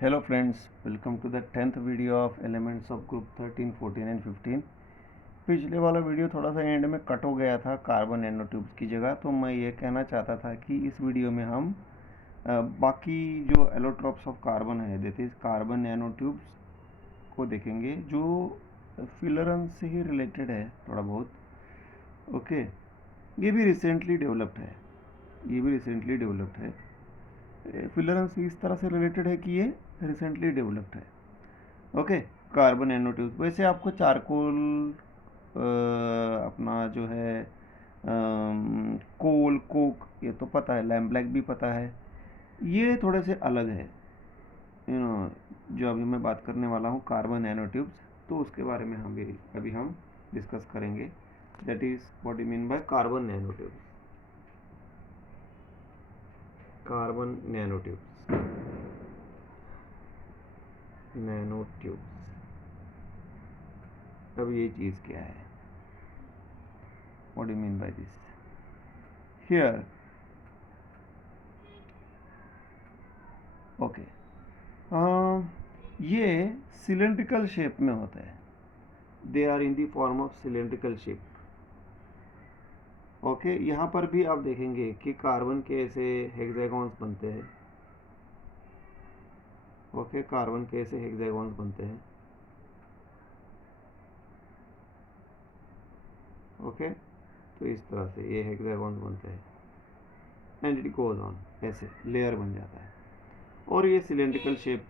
Hello friends, welcome to the 10th video of elements of group 13, 14 and 15। पिछले वाला video थोड़ा सा and में कट हो गया था कार्बन नैनो ट्यूब्स की जगह, तो मैं ये कहना चाहता था कि इस वीडियो में हम बाकी जो एलोट्रॉप्स ऑफ कार्बन है that is carbon nano tubes को देखेंगे जो फिलरन से ही रिलेटेड है थोड़ा बहुत। ओके, ये भी रिसेंटली डेवलप्ड है। फिलरेंस इस तरह से रिलेटेड है कि ये रिसेंटली डेवलप्ड है। ओके, कार्बन नैनो ट्यूब्स वैसे आपको चारकोल अपना जो है कोल कोक ये तो पता है, लैम्प ब्लैक भी पता है। ये थोड़े से अलग है जो अभी मैं बात करने वाला हूँ कार्बन नैनो ट्यूब्स, तो उसके बारे में हम अभी हम डिस्कस करेंगे। That is what you mean by carbon nano tubes. Carbon nano tubes, nano tubes, अब ये चीज़ क्या है? What do you mean by this? Here okay, ये सिलेंड्रिकल शेप में होता है। They are in the form of cylindrical shape. Okay, यहाँ पर भी आप देखेंगे कि कार्बन के ऐसे हेक्सागॉन्स बनते हैं। ओके, कार्बन के ऐसे हेक्सागॉन्स बनते हैं। ओके, तो इस तरह से ये हेक्सागॉन्स बनते हैं एंड इट गोज ऑन, ऐसे लेयर बन जाता है। और ये सिलेंड्रिकल शेप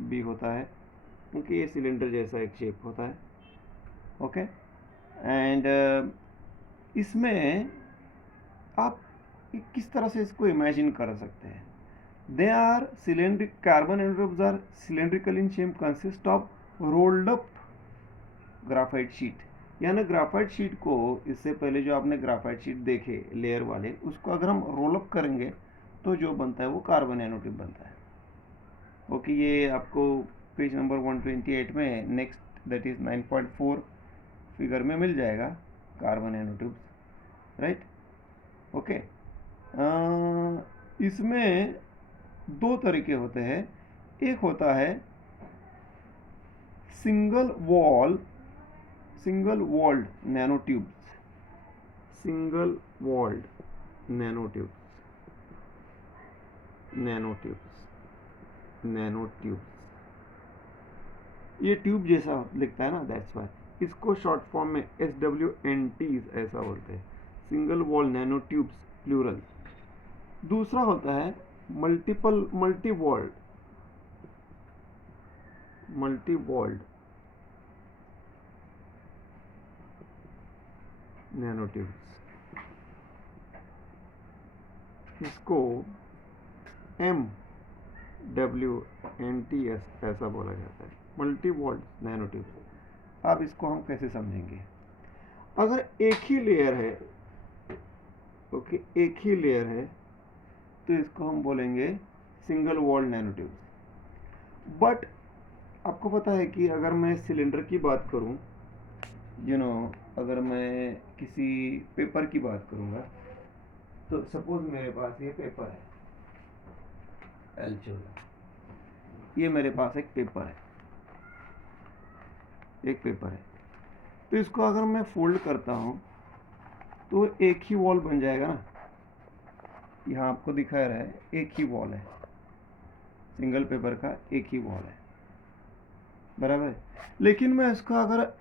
भी होता है क्योंकि ये सिलेंडर जैसा एक शेप होता है। ओके, एंड इसमें आप किस तरह से इसको इमेजिन कर सकते हैं? They are cylindric, carbon nanotubes are cylindrical in shape, consist of rolled up graphite sheet. यानी ग्राफाइट शीट को, इससे पहले जो आपने ग्राफाइट शीट देखे लेयर वाले, उसको अगर हम रोल अप करेंगे तो जो बनता है वो कार्बन नैनोट्यूब बनता है। ओके, ये आपको पेज नंबर 128 में नेक्स्ट दैट इज 9.4 फिगर में मिल जाएगा कार्बन नैनोट्यूब्स, राइट। ओके, इसमें दो तरीके होते हैं। एक होता है single walled nanotubes, single walled nanotubes, ये ट्यूब जैसा लिखता है ना, दैट्स वाई इसको शॉर्ट फॉर्म में SWNTs ऐसा बोलते हैं, single wall nano tubes plural. दूसरा होता है मल्टी वॉल्ड नैनो ट्यूब्स, इसको MWNTS ऐसा बोला जाता है, मल्टी वॉल्ड नैनो ट्यूब्स। अब इसको हम कैसे समझेंगे? अगर एक ही लेयर है, ओके, एक ही लेयर है, तो इसको हम बोलेंगे single walled nano tubes. But आपको पता है कि अगर मैं सिलेंडर की बात करूं, अगर मैं किसी पेपर की बात करूंगा, तो सपोज मेरे पास ये पेपर है, ये मेरे पास एक पेपर है, तो इसको अगर मैं फोल्ड करता हूं तो एक ही वॉल बन जाएगा ना। यहाँ आपको दिखा रहा है एक ही वॉल है, सिंगल पेपर का एक ही वॉल है, बराबर है। लेकिन मैं इसका अगर,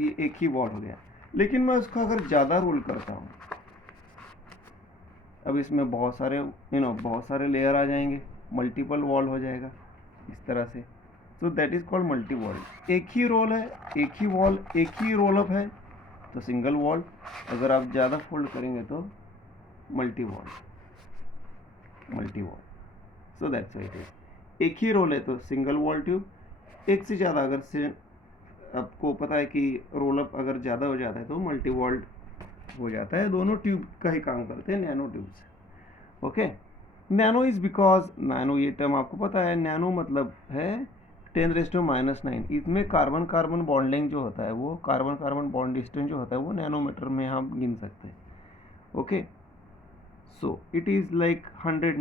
ये एक ही वॉल हो गया, लेकिन मैं उसका अगर ज़्यादा रोल करता हूँ, अब इसमें बहुत सारे लेयर आ जाएंगे, मल्टीपल वॉल हो जाएगा इस तरह से। So that is called multi wall. एक ही रोल है, एक ही वॉल, एक ही रोल अप है तो सिंगल वॉल, अगर आप ज़्यादा फोल्ड करेंगे तो multi wall. So that's why it is, एक ही रोल है तो सिंगल वॉल ट्यूब, एक से ज़्यादा अगर से आपको पता है कि रोल अप अगर ज़्यादा हो जाता है तो मल्टी वॉल्ड हो जाता है। दोनों ट्यूब का ही काम करते हैं, nano tubes. Okay, nano is because, nano ये टर्म आपको पता है, नैनो मतलब है 10⁻⁹। इसमें कार्बन कार्बन बॉन्ड लेंथ जो होता है, वो कार्बन कार्बन बॉन्ड डिस्टेंस जो होता है वो नैनोमीटर में हम गिन सकते हैं। Okay, so it is like 100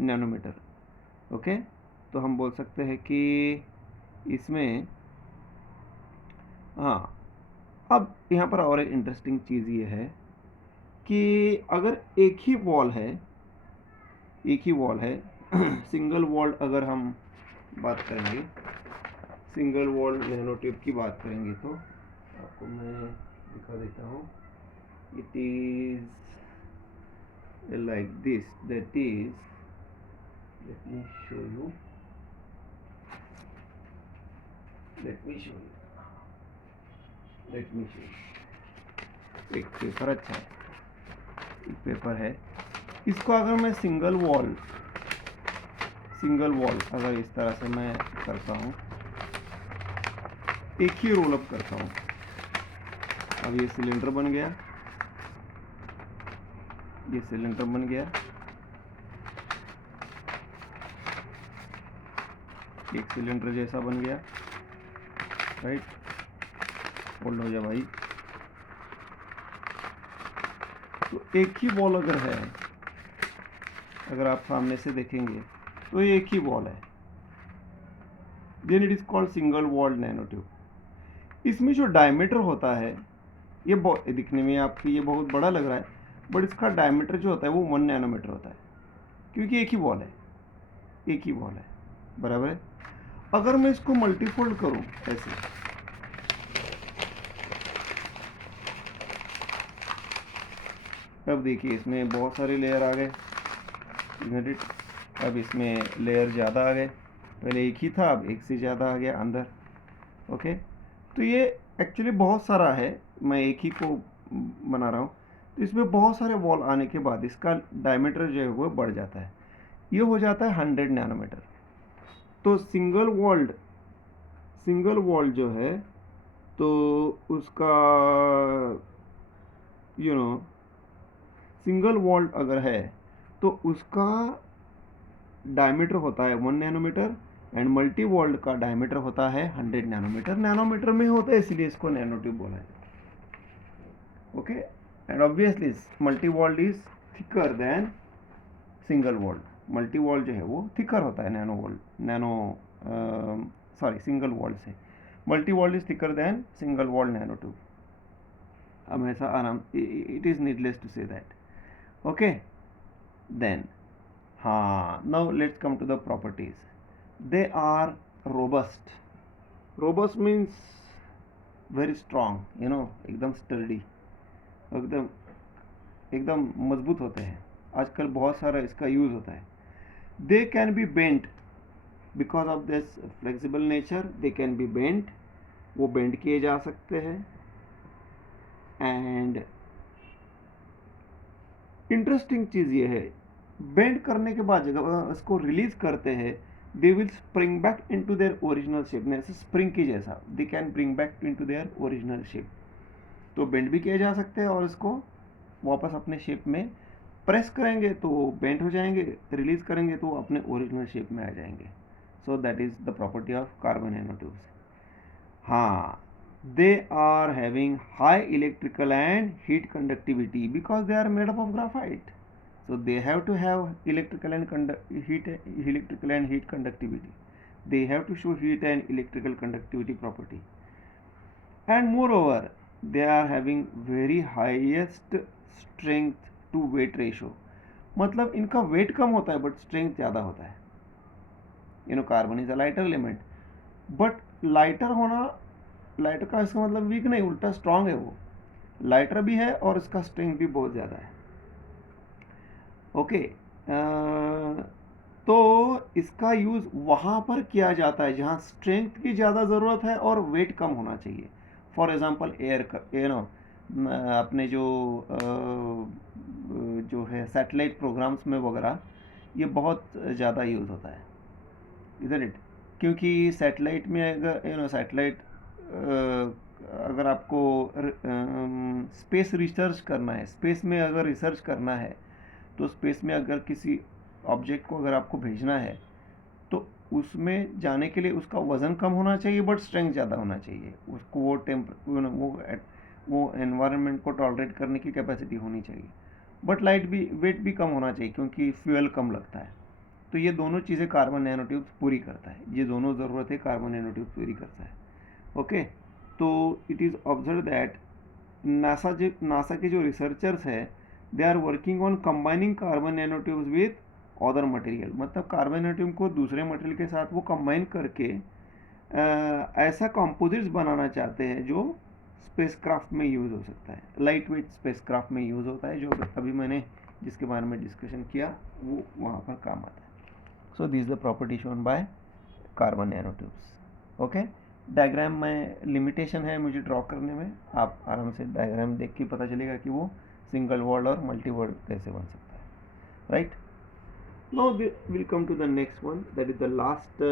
nanometer. Okay, तो हम बोल सकते हैं कि इसमें, हाँ, अब यहाँ पर और एक इंटरेस्टिंग चीज़ ये है कि अगर एक ही वॉल है सिंगल वॉल, अगर हम बात करेंगे सिंगल वॉल नैनोट्यूब की बात करेंगे, तो आपको मैं दिखा देता हूँ. It is like this, that is, let me show you एक पेपर, अच्छा है, एक पेपर है. इसको अगर मैं सिंगल वॉल अगर इस तरह से मैं करता हूँ, एक ही रोल अप करता हूँ, अब ये सिलेंडर बन गया, एक सिलेंडर जैसा बन गया, राइट. होल्ड हो जा भाई. तो एक ही बॉल अगर है, अगर आप सामने से देखेंगे तो ये एक ही बॉल है. Then it is called single walled nanotube. इसमें जो डायमीटर होता है, ये दिखने में आपकी ये बहुत बड़ा लग रहा है, बट इसका डायमीटर जो होता है वो 1 नैनोमीटर होता है, क्योंकि एक ही बॉल है, बराबर है. अगर मैं इसको मल्टीफोल्ड करूं ऐसे, अब देखिए इसमें बहुत सारे लेयर आ गए, अब इसमें लेयर ज़्यादा आ गए, पहले एक ही था, अब एक से ज़्यादा आ गया अंदर. ओके, तो ये एक्चुअली बहुत सारा है, मैं एक ही को बना रहा हूँ. तो इसमें बहुत सारे वॉल आने के बाद इसका डायमीटर जो है वो बढ़ जाता है, ये हो जाता है 100 नैनोमीटर. तो सिंगल वॉल्ड जो है, तो उसका सिंगल वॉल्ड अगर है तो उसका डायमीटर होता है 1 नैनोमीटर, एंड मल्टी वॉल्ड का डायमीटर होता है 100 नैनोमीटर में होता है, इसलिए इसको नैनोट्यूब बोला है. Okay, and obviously multi walled is thicker than single walled. Multi walled जो है वो थिकर होता है सिंगल वॉल्ड से. Multi walled is thicker than single walled nanotube. अब ऐसा आराम, it is needless to say that. Okay, then now let's come to the properties. They are robust. Robust means very strong, एकदम sturdy, एकदम मजबूत होते हैं. आजकल बहुत सारा इसका यूज होता है. They can be bent because of this flexible nature. They can be bent, वो बेंड किए जा सकते हैं. एंड इंटरेस्टिंग चीज़ ये है, बेंड करने के बाद जब इसको रिलीज करते हैं, they will spring back into their original shape. जैसे स्प्रिंग की जैसा, they can bring back into their original shape. तो बेंड भी किए जा सकते हैं, और इसको वापस अपने शेप में प्रेस करेंगे तो बेंड हो जाएंगे, रिलीज करेंगे तो अपने ओरिजिनल शेप में आ जाएंगे. So that is the property of carbon nanotubes. हाँ, they are having high electrical and heat conductivity because they are made up of graphite. So they have to have electrical and heat conductivity. They have to show heat and electrical conductivity property. And moreover, they are having very highest strength to weight ratio. मतलब इनका wait कम होता है but strength ज़्यादा होता है. Carbon is a lighter element, but lighter का इसका मतलब वीक नहीं, उल्टा स्ट्रांग है. वो लाइटर भी है और इसका स्ट्रेंथ भी बहुत ज़्यादा है. ओके, तो इसका यूज़ वहाँ पर किया जाता है जहाँ स्ट्रेंथ की ज़्यादा ज़रूरत है और वेट कम होना चाहिए. फॉर एग्जांपल अपने जो है सैटेलाइट प्रोग्राम्स में वगैरह ये बहुत ज़्यादा यूज़ होता है, इधर इट. क्योंकि सैटेलाइट में अगर अगर आपको स्पेस रिसर्च करना है, स्पेस में अगर रिसर्च करना है, तो स्पेस में अगर किसी ऑब्जेक्ट को अगर आपको भेजना है, तो उसमें जाने के लिए उसका वज़न कम होना चाहिए बट स्ट्रेंथ ज़्यादा होना चाहिए. उसको वो एनवायरनमेंट को टॉलरेट करने की कैपेसिटी होनी चाहिए. बट वेट भी कम होना चाहिए क्योंकि फ्यूल कम लगता है. तो ये दोनों चीज़ें कार्बन नैनो ट्यूब्स पूरी करता है, ये दोनों ज़रूरत है कार्बन नैनो ट्यूब्स पूरी करता है। ओके, तो it is observe that NASA के जो रिसर्चर्स है they are working on combining carbon nano tubes with other material, मतलब कार्बन नैनो ट्यूब को दूसरे मटेरियल के साथ वो कंबाइन करके ऐसा कंपोजिट्स बनाना चाहते हैं जो स्पेसक्राफ्ट में यूज़ हो सकता है, लाइट वेट स्पेसक्राफ्ट में यूज़ होता है, जो अभी मैंने जिसके बारे में डिस्कशन किया वो वहाँ पर काम आता है। So this is the property shown by carbon nano tubes. Okay, diagram में लिमिटेशन है मुझे ड्रॉ करने में, आप आराम से डायग्राम देख के पता चलेगा कि वो सिंगल वर्ड और मल्टी वर्ड कैसे बन सकता है, right. Now will come to the next one, that is the last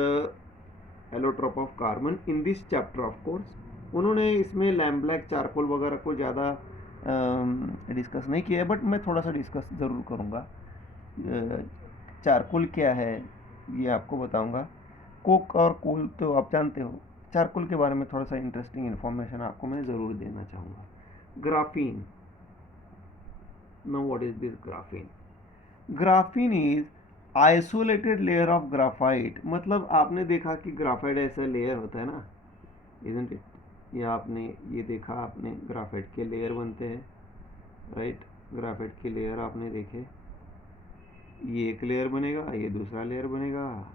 allotrope of carbon in this chapter of course. उन्होंने इसमें लैम्प ब्लैक चारकोल वगैरह को ज़्यादा डिस्कस नहीं किया है, बट मैं थोड़ा सा डिस्कस ज़रूर करूँगा। चारकोल क्या है ये आपको बताऊंगा। कोक और कोल तो आप जानते हो, चारकोल के बारे में थोड़ा सा इंटरेस्टिंग इन्फॉर्मेशन आपको मैं ज़रूर देना चाहूँगा। Graphene, know what is this graphene? Graphene is isolated layer of graphite, मतलब आपने देखा कि ग्राफाइट ऐसा लेयर होता है ना, इजंट इट, ये आपने ये देखा, आपने ग्राफाइट के लेयर बनते हैं, राइट। ग्राफाइट के लेयर आपने देखे, ये एक लेयर बनेगा, ये दूसरा लेयर बनेगा,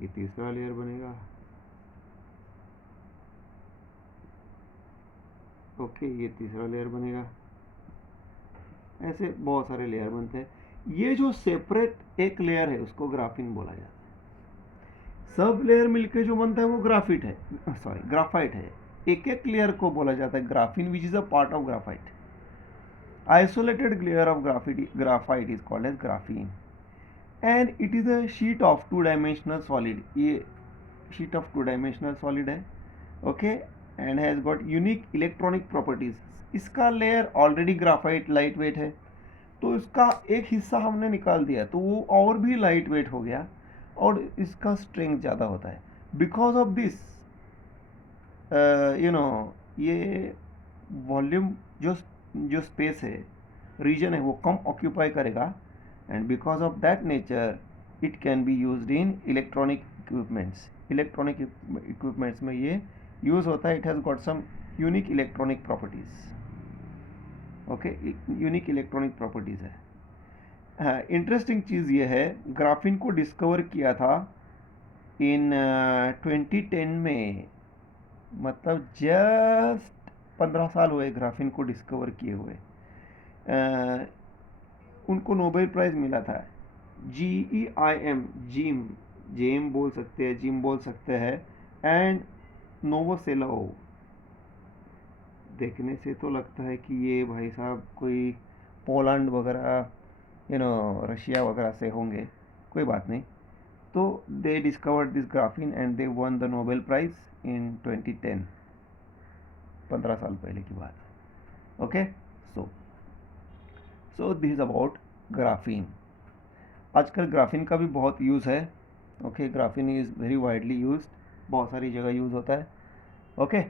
ये तीसरा लेयर बनेगा, ओके, ये तीसरा लेयर बनेगा, ऐसे बहुत सारे लेयर बनते हैं। ये जो सेपरेट एक लेयर है उसको ग्राफीन बोला जाता है। सब लेयर मिलके जो बनता है वो ग्राफाइट है। एक एक लेयर को बोला जाता है graphene, which is a part of graphite. Isolated layer of graphite is called as graphene and it is a sheet of two dimensional solid, ये sheet of two dimensional solid है, okay, and has got unique electronic properties। इसका layer already graphite light weight है, तो इसका एक हिस्सा हमने निकाल दिया तो वो और भी लाइट वेट हो गया और इसका स्ट्रेंथ ज़्यादा होता है। बिकॉज ऑफ दिस ये वॉल्यूम जो स्पेस है, रीजन है, वो कम ऑक्यूपाई करेगा, and because of that nature it can be used in electronic equipments में ये यूज़ होता है। it has got some unique electronic properties, okay, unique electronic properties है। हाँ, इंटरेस्टिंग चीज़ ये है, ग्राफीन को डिस्कवर किया था इन 2010 में, मतलब जस्ट 15 साल हुए ग्राफीन को डिस्कवर किए हुए। उनको नोबेल प्राइज़ मिला था, GEIM, जेम बोल सकते हैं, जिम बोल सकते हैं, एंड नोवोसेलोव। देखने से तो लगता है कि ये भाई साहब कोई पोलैंड वगैरह रशिया वगैरह से होंगे, कोई बात नहीं। तो दे discovered this graphene and they one the Nobel prize इन 2010, 15 साल पहले की बात। Okay, so this is about graphene. आजकल ग्राफीन का भी बहुत यूज़ है, okay, graphene is very widely used, बहुत सारी जगह यूज़ होता है, ओके।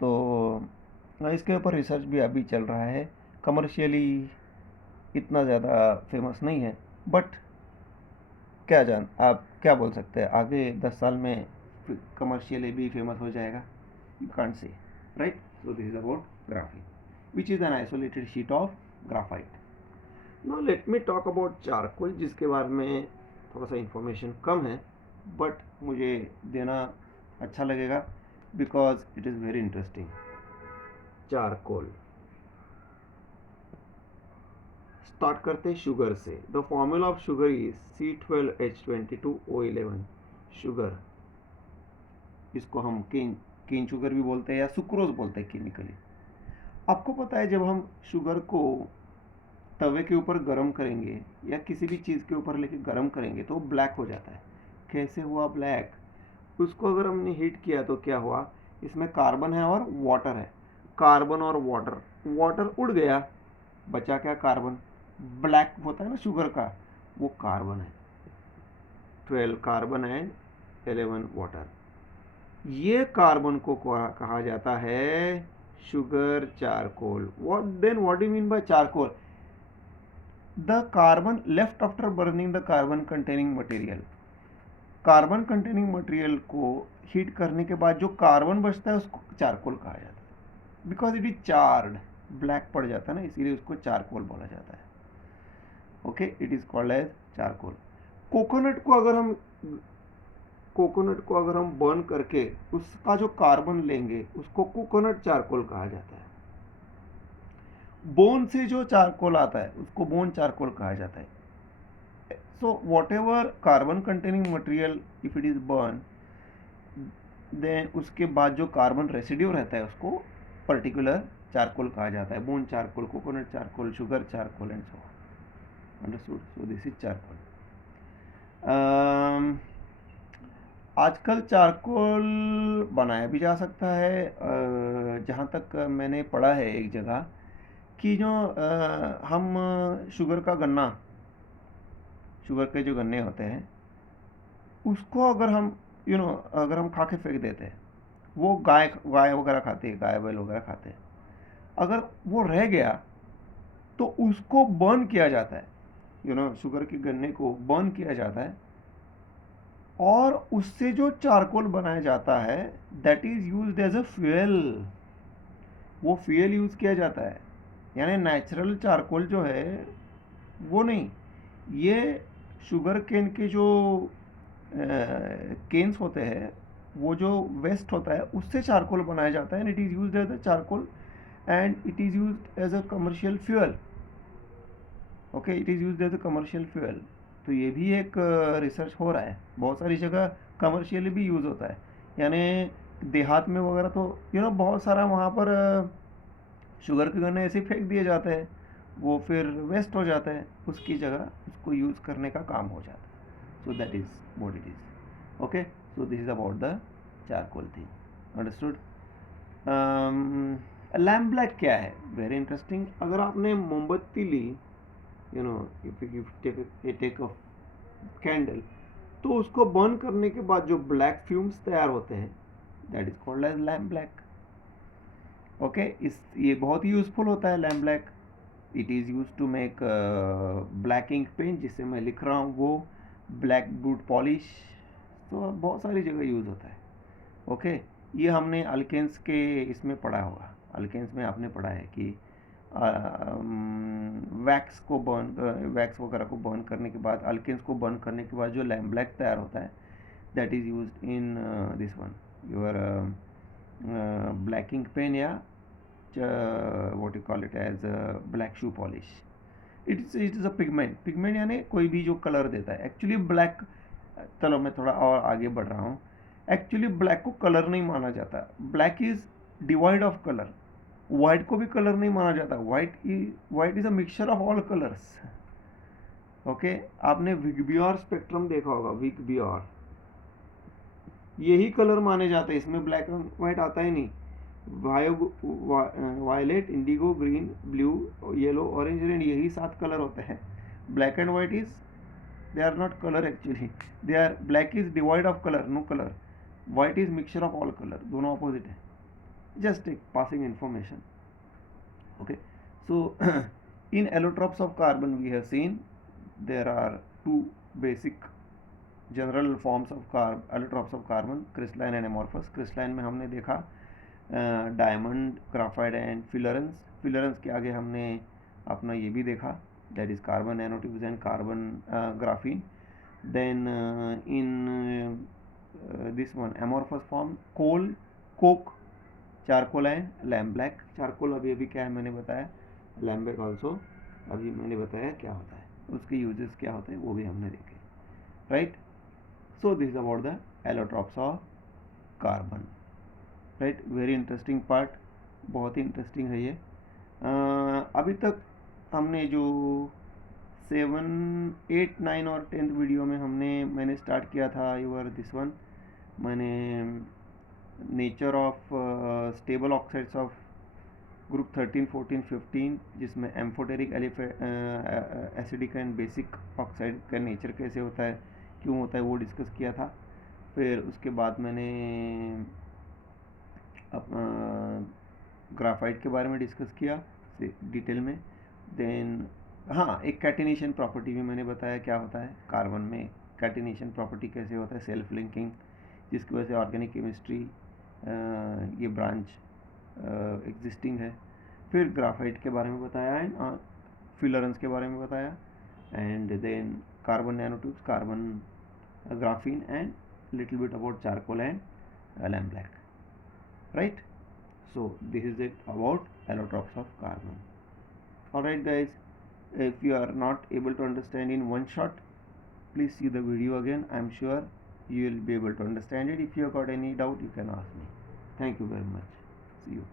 तो इसके ऊपर रिसर्च भी अभी चल रहा है, कमर्शियली इतना ज़्यादा फेमस नहीं है, बट आप क्या बोल सकते हैं, आगे 10 साल में कमर्शियली भी फेमस हो जाएगा, you can't say, right. So this is about graphene which is an isolated sheet of graphite. Now let me talk about charcoal, जिसके बारे में थोड़ा सा इंफॉर्मेशन कम है, बट मुझे देना अच्छा लगेगा because it is very interesting. Charcoal, start करते हैं शुगर से। The formula of sugar is C12H22O11। Sugar, इसको हम केन शुगर भी बोलते हैं या सुक्रोज बोलते हैं केमिकली। आपको पता है जब हम शुगर को तवे के ऊपर गर्म करेंगे या किसी भी चीज़ के ऊपर लेके गर्म करेंगे तो ब्लैक हो जाता है। कैसे हुआ ब्लैक? उसको अगर हमने हीट किया तो क्या हुआ, इसमें कार्बन है और वाटर है, कार्बन और वाटर उड़ गया, बचा क्या, कार्बन। ब्लैक होता है ना शुगर का, वो कार्बन है, 12 कार्बन एंड 11 वाटर। ये कार्बन को कहा जाता है sugar charcoal. What do you mean bye charcoal? The carbon left after burning the carbon containing material, carbon containing material को हीट करने के बाद जो कार्बन बचता है उसको चारकोल कहा जाता है, because it is charred, black पड़ जाता है ना, इसीलिए उसको चारकोल बोला जाता है। Okay, it is called as charcoal. Coconut को अगर हम बर्न करके उसका जो कार्बन लेंगे उसको कोकोनट चारकोल कहा जाता है। बोन से जो चारकोल आता है उसको बोन चारकोल कहा जाता है। So whatever carbon containing material if it is burned, then उसके बाद जो कार्बन रेसिड्यू रहता है उसको पर्टिकुलर चारकोल कहा जाता है, bone charcoal, coconut charcoal, sugar charcoal and so on. Understood? So this is charcoal. आजकल चारकोल बनाया भी जा सकता है, जहाँ तक मैंने पढ़ा है एक जगह कि जो हम शुगर के जो गन्ने होते हैं उसको अगर हम अगर हम खा के फेंक देते हैं, वो गाय वगैरह खाते हैं, गाय बैल वगैरह खाते हैं, अगर वो रह गया तो उसको बर्न किया जाता है, शुगर के गन्ने को बर्न किया जाता है और उससे जो चारकोल बनाया जाता है that is used as a fuel. वो फ्यूल यूज किया जाता है, यानी नेचुरल चारकोल जो है वो नहीं, ये शुगर केन के जो केन्स होते हैं, वो जो वेस्ट होता है उससे चारकोल बनाया जाता है, and it is used as a charcoal and it is used as a commercial fuel. Okay, it is used as a commercial fuel. तो ये भी एक रिसर्च हो रहा है, बहुत सारी जगह कमर्शियली भी यूज़ होता है, यानी देहात में वगैरह तो बहुत सारा वहाँ पर शुगर के गन्ने ऐसे फेंक दिए जाते हैं, वो फिर वेस्ट हो जाता है, उसकी जगह उसको यूज़ करने का काम हो जाता है। So that is what it is. Okay, so this is about the charcoal thing. Understood? Lamp black क्या है? Very interesting. अगर आपने मोमबत्ती ली, if you take a candle, तो उसको बर्न करने के बाद जो ब्लैक फ्यूम्स तैयार होते हैं that is called as lamp black. Okay, ये बहुत ही यूजफुल होता है lamp black. It is use to make black ink pen, जिससे मैं लिख रहा हूँ, वो ब्लैक बोर्ड पॉलिश, तो बहुत सारी जगह यूज़ होता है। ओके, ये हमने अल्केन्स के इसमें पढ़ा होगा, अल्केन्स में आपने पढ़ा है कि वैक्स वगैरह को बर्न करने के बाद, अल्केन्स को बर्न करने के बाद जो लैम्प ब्लैक तैयार होता है that is used in this one your black ink pen या what you call it as black shoe polish. it is a pigment यानी कोई भी जो कलर देता है। एक्चुअली ब्लैक, चलो मैं थोड़ा और आगे बढ़ रहा हूँ, एक्चुअली ब्लैक को कलर नहीं माना जाता, black is divide of colour. White को भी कलर नहीं माना जाता, white is a mixture of all colours. Okay, आपने विगबियोर स्पेक्ट्रम देखा होगा, विगबियोर, यही कलर माने जाते हैं, इसमें ब्लैक एंड वाइट आता ही नहीं। Violet, indigo, green, blue, yellow, orange, red, यही 7 कलर होते हैं। Black and white is, they are not color actually, they are, black is devoid of color, no color, white is mixture of all color, दोनों opposite है, just एक passing information. Okay, so in allotropes of carbon we have seen there are 2 basic general forms of allotropes of carbon, crystalline and amorphous. crystalline में हमने देखा diamond, graphite and फिलरेंस के आगे हमने अपना ये भी देखा, that is carbon nanotubes and carbon graphene. Then in this one amorphous form, coke, charcoal and lamp black. charcoal अभी क्या है मैंने बताया, lamp black also अभी मैंने बताया क्या होता है, उसके यूजेस क्या होते हैं वो भी हमने देखे, right. So this is about the allotropes of carbon, right. Very interesting part, बहुत ही इंटरेस्टिंग है ये। अभी तक हमने जो 7, 8, 9 और 10th वीडियो में मैंने स्टार्ट किया था दिस वन, मैंने nature of stable oxides of group 13, 14, 15, जिसमें amphoteric, acidic and basic oxide का नेचर कैसे होता है, क्यों होता है, वो डिस्कस किया था। फिर उसके बाद मैंने ग्राफाइट के बारे में डिस्कस किया डिटेल में। देन हाँ, एक कैटिनेशन प्रॉपर्टी भी मैंने बताया क्या होता है कार्बन में। कैटिनेशन प्रॉपर्टी कैसे होता है, सेल्फ लिंकिंग, जिसकी वजह से ऑर्गेनिक केमिस्ट्री ये ब्रांच एग्जिस्टिंग है। फिर ग्राफाइट के बारे में बताया एंड फिलरेंस के बारे में बताया, and then carbon nanotubes, carbon graphene, and little bit about charcoal and lamp black, right? So this is it about allotropes of carbon. Alright guys, if you are not able to understand in one shot, please see the video again. I am sure you will be able to understand it. If you have got any doubt, you can ask me. Thank you very much. See you.